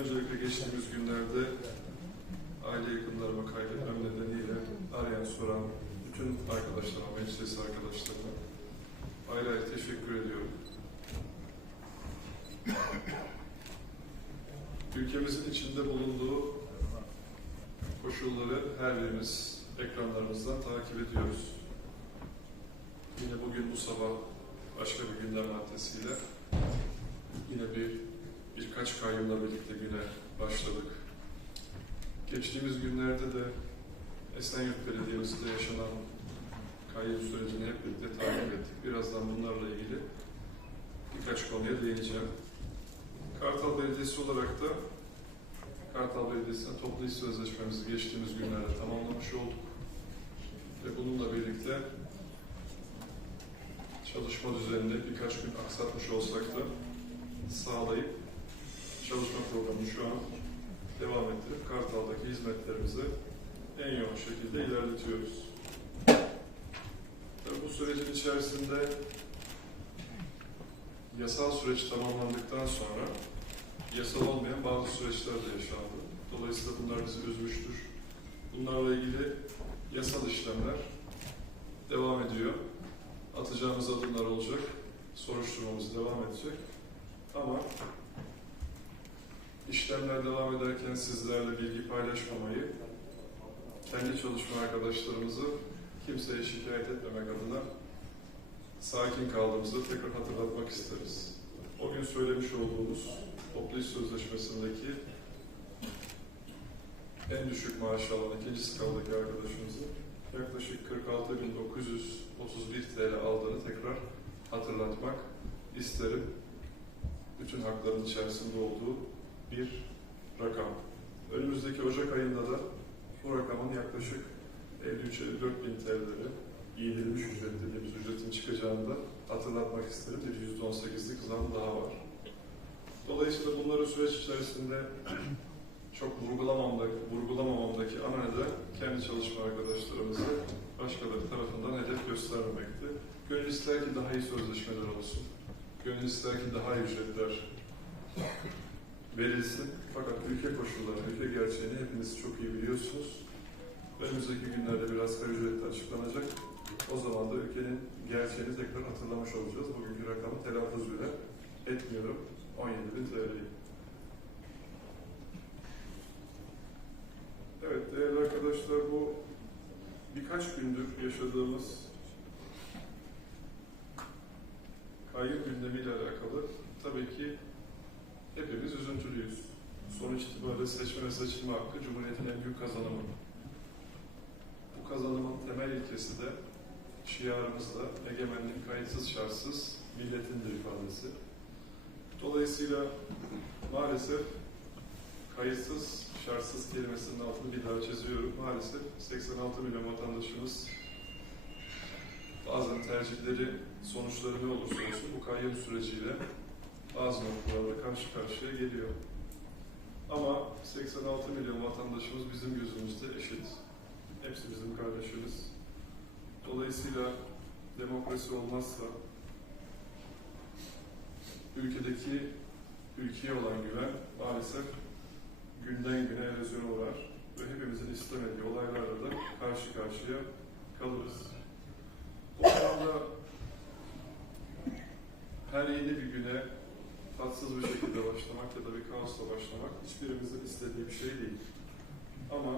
Öncelikle geçtiğimiz günlerde aile yakınlarıma kaybetmem nedeniyle arayan soran bütün arkadaşlarıma, meclis arkadaşlarıma ayrı ayrı teşekkür ediyorum. Ülkemizin içinde bulunduğu koşulları her birimiz ekranlarımızdan takip ediyoruz. Yine bugün bu sabah başka bir gündem maddesiyle yine bir birkaç kayyumla birlikte güne başladık. Geçtiğimiz günlerde de Esenyurt Belediye'mizde yaşanan kayyum sürecini hep birlikte takip ettik. Birazdan bunlarla ilgili birkaç konuya değineceğim. Kartal Belediyesi olarak da Kartal Belediyesi'ne toplu iş sözleşmemizi geçtiğimiz günlerde tamamlamış olduk. Ve bununla birlikte çalışma düzenini birkaç gün aksatmış olsak da sağlayıp çalışma programını şu an devam ettirip Kartal'daki hizmetlerimizi en yoğun şekilde ilerletiyoruz. Tabii bu sürecin içerisinde yasal süreç tamamlandıktan sonra yasal olmayan bazı süreçler de yaşandı. Dolayısıyla bunlar bizi üzmüştür. Bunlarla ilgili yasal işlemler devam ediyor. Atacağımız adımlar olacak. Soruşturmamız devam edecek. Ama işlemler devam ederken sizlerle bilgi paylaşmamayı, kendi çalışma arkadaşlarımızı kimseye şikayet etmemek adına sakin kaldığımızı tekrar hatırlatmak isteriz. O gün söylemiş olduğumuz toplu iş sözleşmesindeki en düşük maaşı alan ikinci skaladaki arkadaşımızı yaklaşık 46.931 TL aldığını tekrar hatırlatmak isterim. Bütün hakların içerisinde olduğu bir rakam. Önümüzdeki Ocak ayında da bu rakamın yaklaşık 53-54 bin TL'leri giydirilmiş ücret dediğimiz ücretin çıkacağını da hatırlatmak isterim. Bir %18'lik zam daha var. Dolayısıyla bunları süreç içerisinde çok vurgulamamdaki, vurgulamamamdaki ana neden kendi çalışma arkadaşlarımızı başkaları tarafından hedef göstermemekti. Gönül ister ki daha iyi sözleşmeler olsun. Gönül ister ki daha iyi ücretler verilsin. Fakat ülke koşulları, ülke gerçeğini hepiniz çok iyi biliyorsunuz. Önümüzdeki günlerde biraz asgari ücretli açıklanacak. O zaman da ülkenin gerçeğini tekrar hatırlamış olacağız. Bugünkü rakamı telaffuz bile etmiyorum. 17 bin TL'yi. Evet değerli arkadaşlar bu birkaç gündür yaşadığımız kayyum gündemiyle alakalı tabii ki hepimiz üzüntülüyüz. Sonuç itibariyle seçme ve seçilme hakkı Cumhuriyet'in en büyük kazanımı. Bu kazanımın temel ilkesi de şiarımızda egemenlik kayıtsız şartsız milletindir ifadesi. Dolayısıyla maalesef kayıtsız şartsız kelimesinin altını bir daha çiziyorum. Maalesef 86 milyon vatandaşımız bazen tercihleri sonuçları ne olursa olsun bu kayyum süreciyle bazı noktalarda karşı karşıya geliyor. Ama 86 milyon vatandaşımız bizim gözümüzde eşit. Hepsi bizim kardeşimiz. Dolayısıyla demokrasi olmazsa ülkedeki ülkeye olan güven maalesef günden güne erozyona uğrar ve hepimizin istemediği olaylarla da karşı karşıya kalırız. O anlamda her yeni bir güne tatsız bir şekilde başlamak ya da bir kaosla başlamak hiçbirimizin istediği bir şey değil. Ama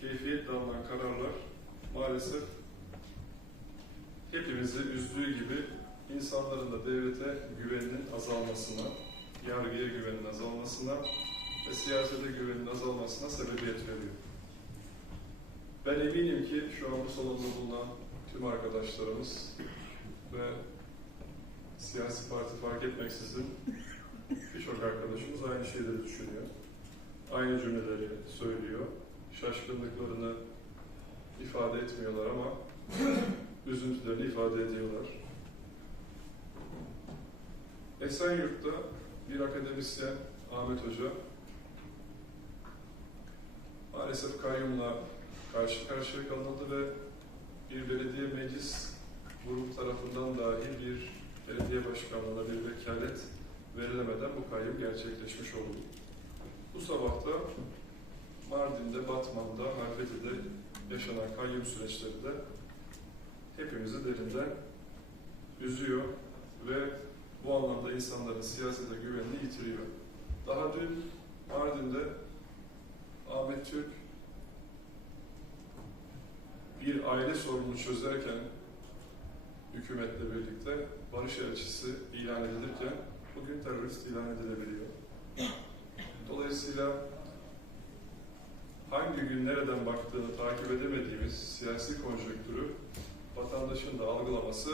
keyfiyetle alınan kararlar maalesef hepimizi üzdüğü gibi insanların da devlete güveninin azalmasına, yargıya güvenin azalmasına ve siyasete güvenin azalmasına sebebiyet veriyor. Ben eminim ki şu an bu salonda bulunan tüm arkadaşlarımız ve siyasi parti fark etmeksizin birçok arkadaşımız aynı şeyleri düşünüyor. Aynı cümleleri söylüyor. Şaşkınlıklarını ifade etmiyorlar ama üzüntülerini ifade ediyorlar. Esenyurt'ta bir akademisyen Ahmet Hoca maalesef kayyumla karşı karşıya kalındı ve bir belediye meclis grup tarafından dahi bir belediye başkanlığına bir vekalet verilemeden bu kayyum gerçekleşmiş oldu. Bu sabah da Mardin'de, Batman'da, Harfeti'de yaşanan kayyum süreçleri de hepimizi derinden üzüyor ve bu anlamda insanların siyasete güvenini yitiriyor. Daha dün Mardin'de Ahmet Türk bir aile sorununu çözerken hükümetle birlikte barış elçisi ilan edilirken bugün terörist ilan edilebiliyor. Dolayısıyla hangi gün nereden baktığını takip edemediğimiz siyasi konjonktürü vatandaşın da algılaması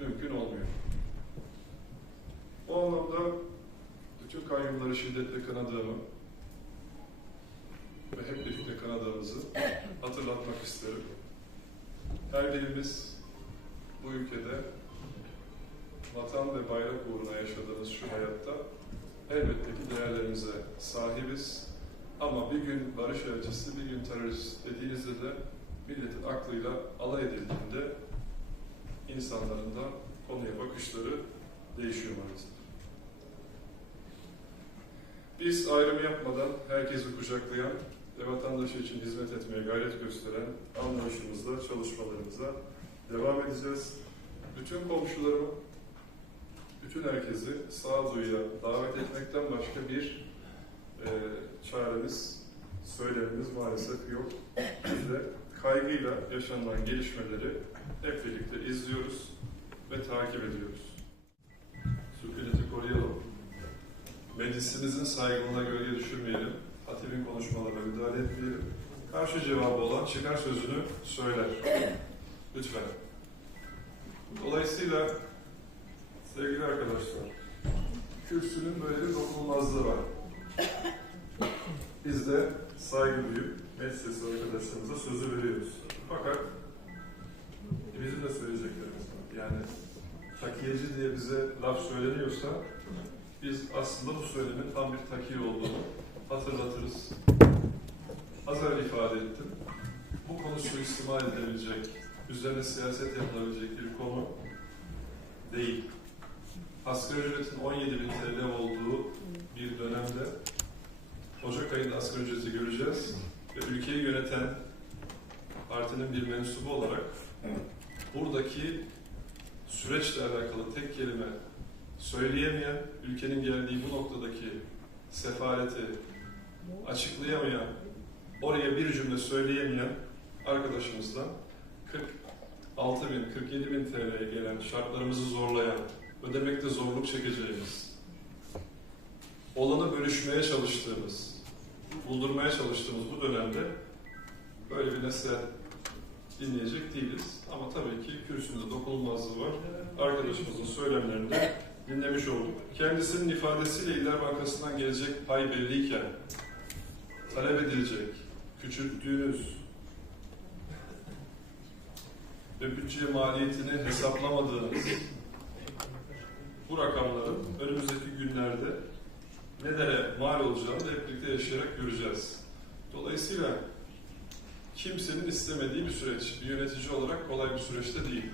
mümkün olmuyor. O anlamda bütün kayyumları şiddetle kınadığımı ve hep birlikte kınadığımızı hatırlatmak isterim. Her birimiz bu ülkede vatan ve bayrak uğruna yaşadığımız şu hayatta elbette ki değerlerimize sahibiz. Ama bir gün barış elçisi, bir gün terörist dediğinizde de milletin aklıyla alay edildiğinde insanların da konuya bakışları değişiyor maalesef. Biz ayrım yapmadan herkesi kucaklayan ve vatandaşı için hizmet etmeye gayret gösteren anlayışımızla çalışmalarımıza devam edeceğiz. Bütün komşularımı, bütün herkesi sağduyuya davet etmekten başka bir e, çaremiz, söylemimiz maalesef yok. Biz de kaygıyla yaşanılan gelişmeleri hep birlikte izliyoruz ve takip ediyoruz. Sükuneti koruyalım. Meclisimizin saygınlığına gölge düşürmeyelim. Hatibin konuşmalarına müdahale etmeyelim. Karşı cevabı olan çıkar sözünü söyler. Lütfen. Dolayısıyla sevgili arkadaşlar, kürsünün böyle bir dokunulmazlığı var. Biz de saygı duyup meclis üyesi arkadaşlarımıza sözü veriyoruz. Fakat bizim de söyleyeceklerimiz var. Yani takiyeci diye bize laf söyleniyorsa biz aslında bu söylemin tam bir takiye olduğunu hatırlatırız. Az evvel ifade ettim. Bu konu suistimal edilebilecek, üzerine siyaset yapılabilecek bir konu değil. Asgari ücretin 17 bin TL olduğu bir dönemde Ocak ayında asgari ücreti göreceğiz ve ülkeyi yöneten partinin bir mensubu olarak buradaki süreçle alakalı tek kelime söyleyemeyen, ülkenin geldiği bu noktadaki sefaleti açıklayamayan, oraya bir cümle söyleyemeyen arkadaşımızdan 46 bin, 47 bin TL'ye gelen şartlarımızı zorlayan, ödemekte zorluk çekeceğimiz, olanı bölüşmeye çalıştığımız, buldurmaya çalıştığımız bu dönemde böyle bir nasihat dinleyecek değiliz. Ama tabii ki kürsünde dokunulmazlığı var. Arkadaşımızın söylemlerini de dinlemiş olduk. Kendisinin ifadesiyle İller Bankası'ndan gelecek pay belliyken talep edilecek, küçülttüğünüz ve bütçe maliyetini hesaplamadığınız bu rakamların önümüzdeki günlerde nelere mal olacağını hep birlikte yaşayarak göreceğiz. Dolayısıyla kimsenin istemediği bir süreç, bir yönetici olarak kolay bir süreçte değil.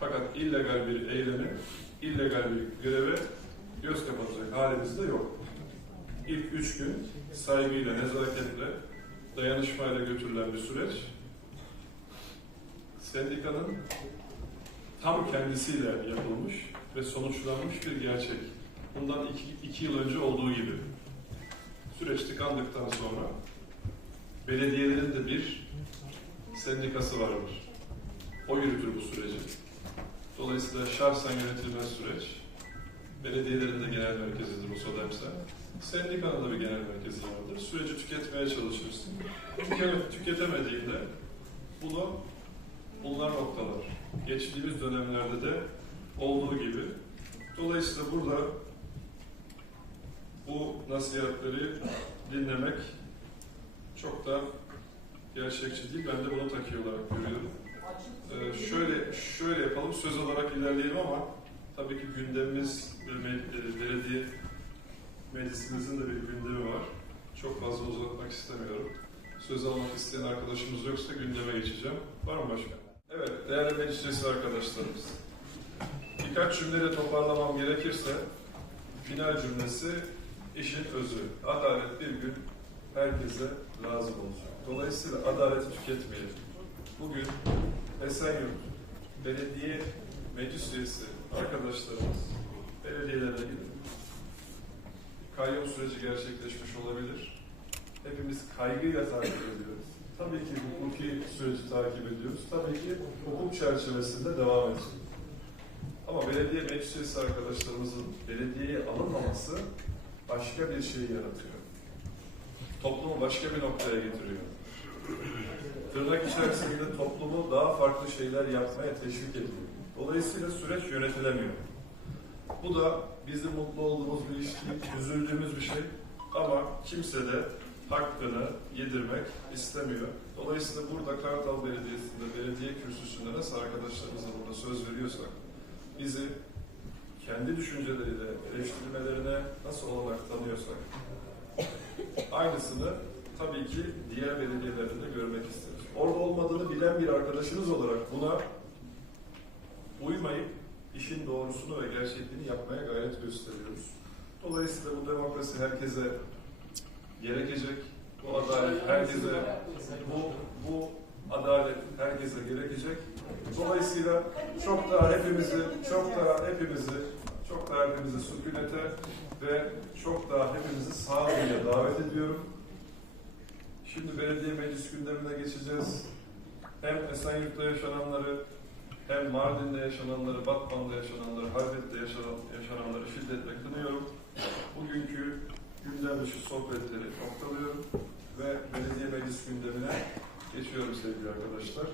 Fakat illegal bir eylemi, illegal bir göreve göz kapatacak halimiz de yok. İlk üç gün saygıyla, nezaketle, dayanışmayla götürülen bir süreç, sendikanın tam kendisiyle yapılmış ve sonuçlanmış bir gerçek. Bundan iki, iki yıl önce olduğu gibi. Süreç tıkandıktan sonra belediyelerin de bir sendikası vardır. O yürütür bu süreci. Dolayısıyla şahsen yönetilmez süreç. Belediyelerin de genel merkezidir o SODEMS'e. Sendikanın da bir genel merkezi vardır. Süreci tüketmeye çalışırsın. Tüke- Tüketemediğinde bunu bulunan noktalar. Geçtiğimiz dönemlerde de olduğu gibi. Dolayısıyla burada bu nasihatleri dinlemek çok da gerçekçi değil. Ben de bunu takiye olarak görüyorum. Ee, şöyle şöyle yapalım, söz olarak ilerleyelim ama tabii ki gündemimiz e, belediye meclisimizin de bir gündemi var. Çok fazla uzatmak istemiyorum. Söz almak isteyen arkadaşımız yoksa gündeme geçeceğim. Var mı başka? Evet, değerli meclis arkadaşlarımız. Birkaç cümleyle toparlamam gerekirse, final cümlesi işin özü. Adalet bir gün herkese lazım olacak. Dolayısıyla adaleti tüketmeyelim. Bugün Esenyurt Belediye Meclis Üyesi arkadaşlarımız belediyelere gidin. Kayyum süreci gerçekleşmiş olabilir. Hepimiz kaygıyla takip ediyoruz. Tabii ki hukuki süreci takip ediyoruz. Tabii ki hukuk çerçevesinde devam edecek. Ama belediye meclis arkadaşlarımızın belediyeye alınmaması başka bir şey yaratıyor. Toplumu başka bir noktaya getiriyor. Tırnak içerisinde toplumu daha farklı şeyler yapmaya teşvik ediyor. Dolayısıyla süreç yönetilemiyor. Bu da bizim mutlu olduğumuz bir iş üzüldüğümüz bir şey. Ama kimse de hakkını yedirmek istemiyor. Dolayısıyla burada Kartal Belediyesi'nde belediye kürsüsünde nasıl arkadaşlarımıza burada söz veriyorsak, bizi kendi düşünceleriyle eleştirmelerine nasıl olarak tanıyorsak, aynısını tabii ki diğer belediyelerinde görmek isteriz. Orada olmadığını bilen bir arkadaşınız olarak buna uymayıp işin doğrusunu ve gerçekliğini yapmaya gayret gösteriyoruz. Dolayısıyla bu demokrasi herkese gerekecek. Bu adalet herkese bu bu adalet herkese gerekecek. Dolayısıyla çok daha hepimizi çok daha hepimizi çok daha hepimizi sükunete ve çok daha hepimizi sağduya davet ediyorum. Şimdi belediye meclis gündemine geçeceğiz. Hem Esenyurt'ta yaşananları hem Mardin'de yaşananları, Batman'da yaşananları, Halfet'te yaşanan, yaşananları şiddetle kınıyorum. Bugünkü gündem dışı sohbetleri noktalıyorum ve belediye meclis gündemine geçiyorum sevgili arkadaşlar.